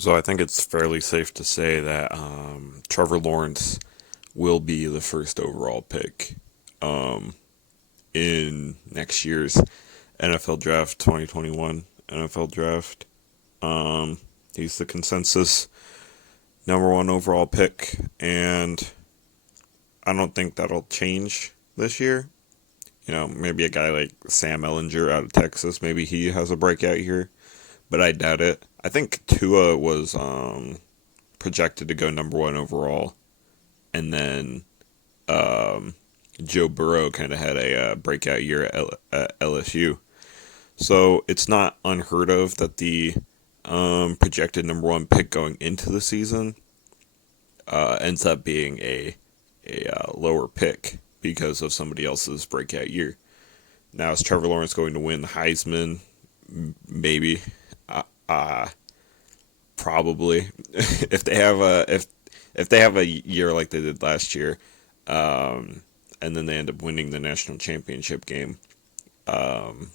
So I think it's fairly safe to say that Trevor Lawrence will be the first overall pick um, in next year's NFL Draft 2021 NFL Draft. Um, he's the consensus number one overall pick, and I don't think that'll change this year. Maybe a guy like Sam Ellinger out of Texas, maybe he has a breakout year, but I doubt it. I think Tua was projected to go number one overall, and then um, Joe Burrow kind of had a breakout year at LSU. So it's not unheard of that the projected number one pick going into the season ends up being a lower pick because of somebody else's breakout year. Now, is Trevor Lawrence going to win the Heisman? Maybe. Uh, uh, Probably. If they have a year like they did last year, and then they end up winning the national championship game, um,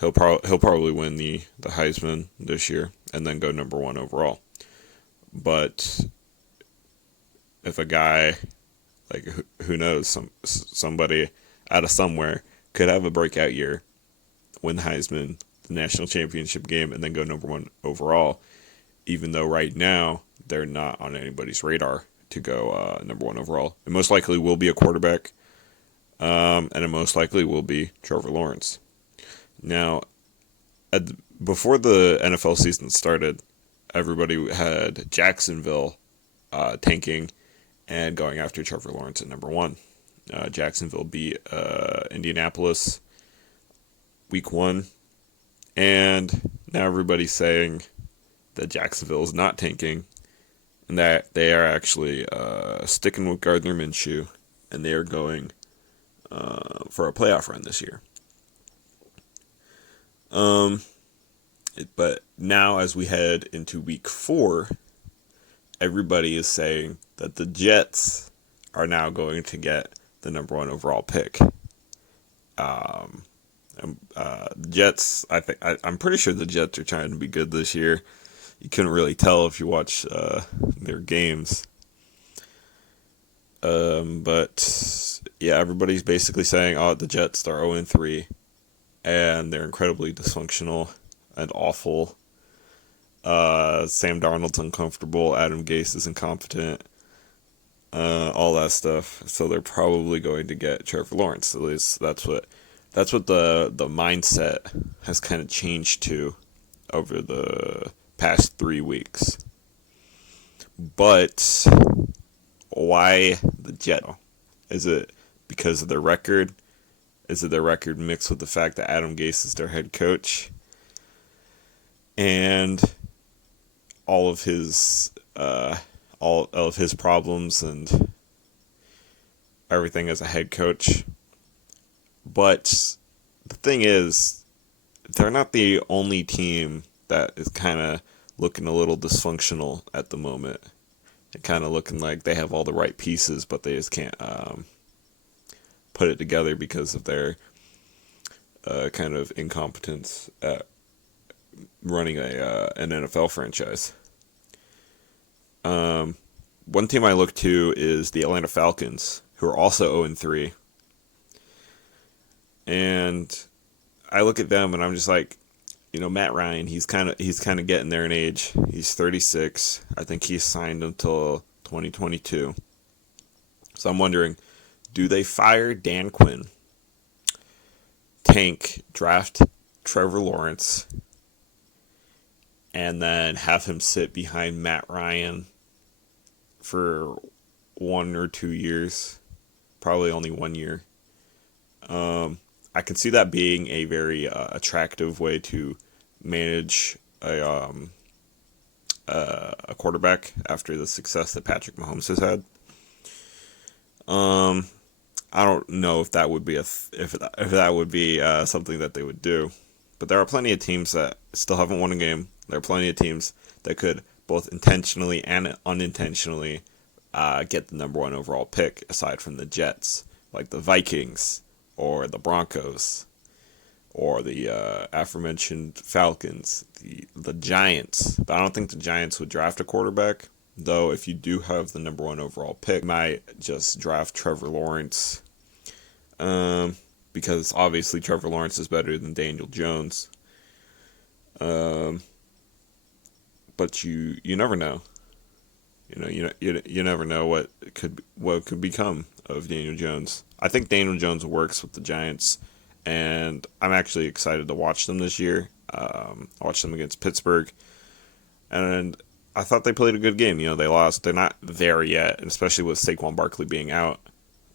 he'll probably win the Heisman this year and then go number one overall. But if a guy like who knows somebody out of somewhere could have a breakout year, win the Heisman, the national championship game, and then go number one overall, even though right now they're not on anybody's radar to go number one overall. It most likely will be a quarterback, and it most likely will be Trevor Lawrence. Now, before the NFL season started, everybody had Jacksonville tanking and going after Trevor Lawrence at number one. Jacksonville beat Indianapolis week one, and now everybody's saying that Jacksonville is not tanking and that they are actually sticking with Gardner Minshew and they are going for a playoff run this year. Um, but now, as we head into week four, everybody is saying that the Jets are now going to get the number one overall pick. The Jets, I'm pretty sure the Jets are trying to be good this year. You couldn't really tell if you watch their games. But yeah, everybody's basically saying, "Oh, the Jets are 0-3, and they're incredibly dysfunctional and awful. Sam Darnold's uncomfortable. Adam Gase is incompetent. All that stuff. So they're probably going to get Trevor Lawrence. At least that's what the mindset has kind of changed to over the past 3 weeks. But why the Jet? Is it because of their record? Is it their record mixed with the fact that Adam Gase is their head coach and all of his all of his problems and everything as a head coach? But the thing is, they're not the only team that is kind of looking a little dysfunctional at the moment. They're kind of looking like they have all the right pieces, but they just can't put it together because of their kind of incompetence at running an NFL franchise. One team I look to is the Atlanta Falcons, who are also 0-3. And I look at them and I'm just like, Matt Ryan, he's kind of getting there in age. He's 36. I think he's signed until 2022. So I'm wondering, do they fire Dan Quinn, tank, draft Trevor Lawrence, and then have him sit behind Matt Ryan for 1 or 2 years? Probably only 1 year. I can see that being a very attractive way to manage a quarterback after the success that Patrick Mahomes has had. Um, I don't know if that would be if that would be something that they would do, but there are plenty of teams that still haven't won a game. There are plenty of teams that could both intentionally and unintentionally get the number one overall pick, aside from the Jets, like the Vikings or the Broncos or the aforementioned Falcons, the Giants. But I don't think the Giants would draft a quarterback. Though, if you do have the number one overall pick, you might just draft Trevor Lawrence. Um, because obviously Trevor Lawrence is better than Daniel Jones. Um, but you never know. You never know what could become of Daniel Jones. I think Daniel Jones works with the Giants, and I'm actually excited to watch them this year. I watched them against Pittsburgh, and I thought they played a good game. They lost. They're not there yet, and especially with Saquon Barkley being out,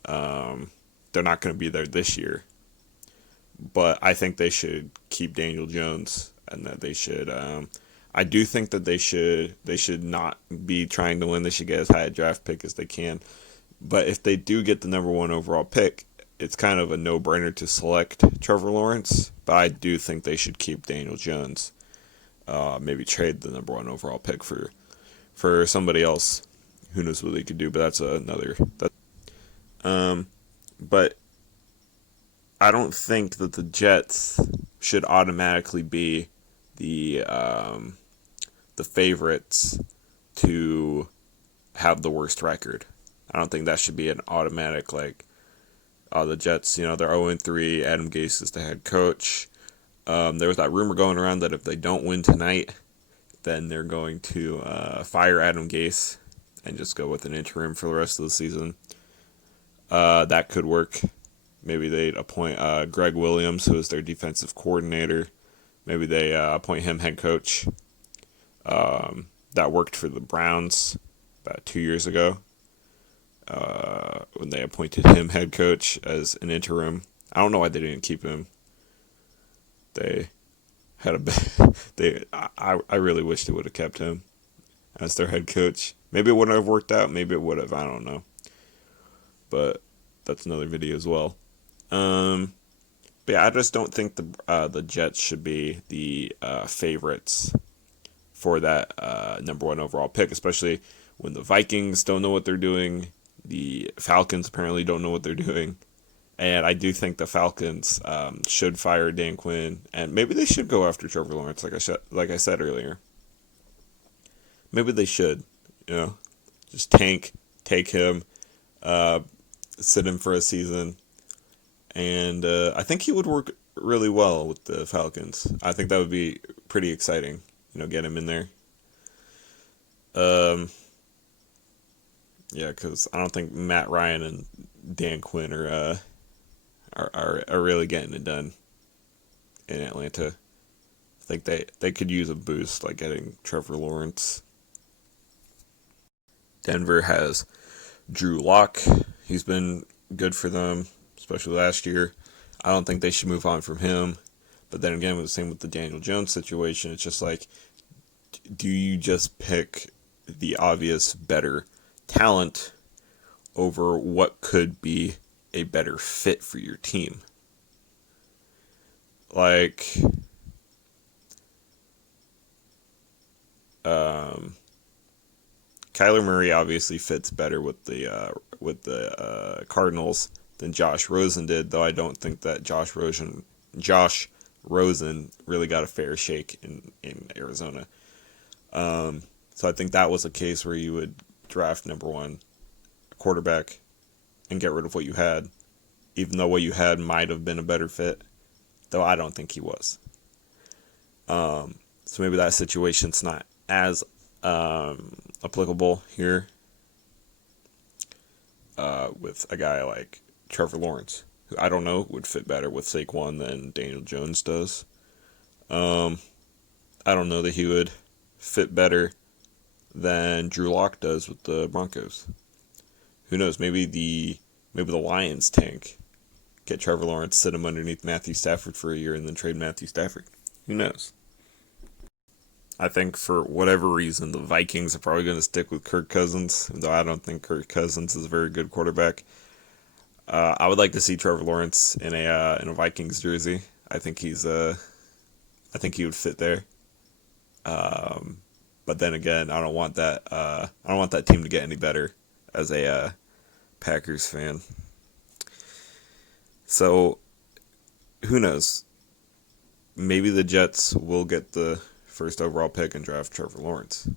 um, they're not going to be there this year. But I think they should keep Daniel Jones, and that they should. I do think that they should not be trying to win. They should get as high a draft pick as they can. But if they do get the number one overall pick, it's kind of a no-brainer to select Trevor Lawrence. But I do think they should keep Daniel Jones. Maybe trade the number one overall pick for somebody else. Who knows what they could do? But that's another. Um, but I don't think that the Jets should automatically be the favorites to have the worst record. I don't think that should be an automatic like the Jets. They're 0-3. Adam Gase is the head coach. There was that rumor going around that if they don't win tonight, then they're going to fire Adam Gase and just go with an interim for the rest of the season. That could work. Maybe they'd appoint Greg Williams, who is their defensive coordinator. Maybe they appoint him head coach. That worked for the Browns about 2 years ago when they appointed him head coach as an interim. I don't know why they didn't keep him. They had I really wish they would have kept him as their head coach. Maybe it wouldn't have worked out. Maybe it would have. I don't know. But that's another video as well. But yeah, I just don't think the Jets should be the favorites for that number one overall pick, especially when the Vikings don't know what they're doing. The Falcons apparently don't know what they're doing. And I do think the Falcons should fire Dan Quinn, and maybe they should go after Trevor Lawrence, like I said earlier. Maybe they should, just take him, uh, sit him for a season, and I think he would work really well with the Falcons. I think that would be pretty exciting, get him in there. Um, yeah, because I don't think Matt Ryan and Dan Quinn are really getting it done in Atlanta. I think they could use a boost, like getting Trevor Lawrence. Denver has Drew Lock. He's been good for them, especially last year. I don't think they should move on from him. But then again, with the same with the Daniel Jones situation, it's just like, do you just pick the obvious better talent over what could be a better fit for your team? Like, um, Kyler Murray obviously fits better with the Cardinals than Josh Rosen did, though I don't think that Josh Rosen really got a fair shake in Arizona. So I think that was a case where you would draft number one quarterback and get rid of what you had, even though what you had might have been a better fit, though I don't think he was. So maybe that situation's not as applicable here with a guy like Trevor Lawrence, who I don't know would fit better with Saquon than Daniel Jones does. Um, I don't know that he would fit better than Drew Lock does with the Broncos. Who knows? Maybe the Lions tank, get Trevor Lawrence, sit him underneath Matthew Stafford for a year, and then trade Matthew Stafford. Who knows? I think for whatever reason, the Vikings are probably going to stick with Kirk Cousins, though I don't think Kirk Cousins is a very good quarterback. I would like to see Trevor Lawrence in a Vikings jersey. I think he would fit there. Um, but then again, I don't want that. I don't want that team to get any better as a Packers fan. So who knows? maybe the Jets will get the first overall pick and draft Trevor Lawrence.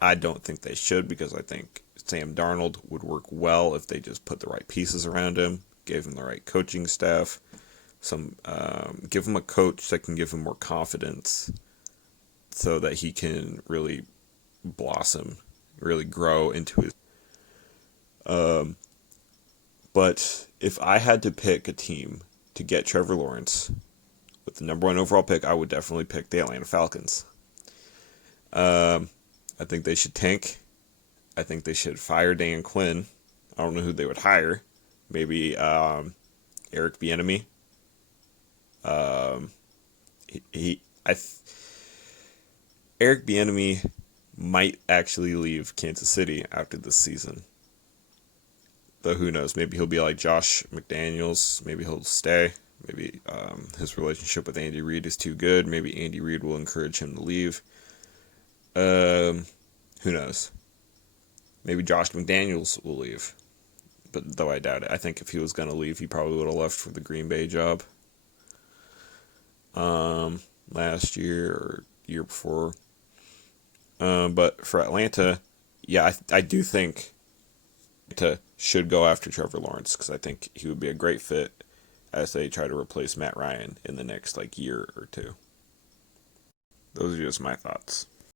I don't think they should because I think Sam Darnold would work well if they just put the right pieces around him, gave him the right coaching staff, give him a coach that can give him more confidence, so that he can really blossom, really grow into his. But if I had to pick a team to get Trevor Lawrence with the number one overall pick, I would definitely pick the Atlanta Falcons. I think they should tank. I think they should fire Dan Quinn. I don't know who they would hire. Maybe Eric Bieniemy. Um, he I Eric Bieniemy might actually leave Kansas City after this season. Though who knows? Maybe he'll be like Josh McDaniels. Maybe he'll stay. Maybe his relationship with Andy Reid is too good. Maybe Andy Reid will encourage him to leave. Who knows? Maybe Josh McDaniels will leave. But though I doubt it. I think if he was going to leave, he probably would have left for the Green Bay job. Last year or year before. But for Atlanta, yeah, I do think Atlanta should go after Trevor Lawrence because I think he would be a great fit as they try to replace Matt Ryan in the next year or two. Those are just my thoughts.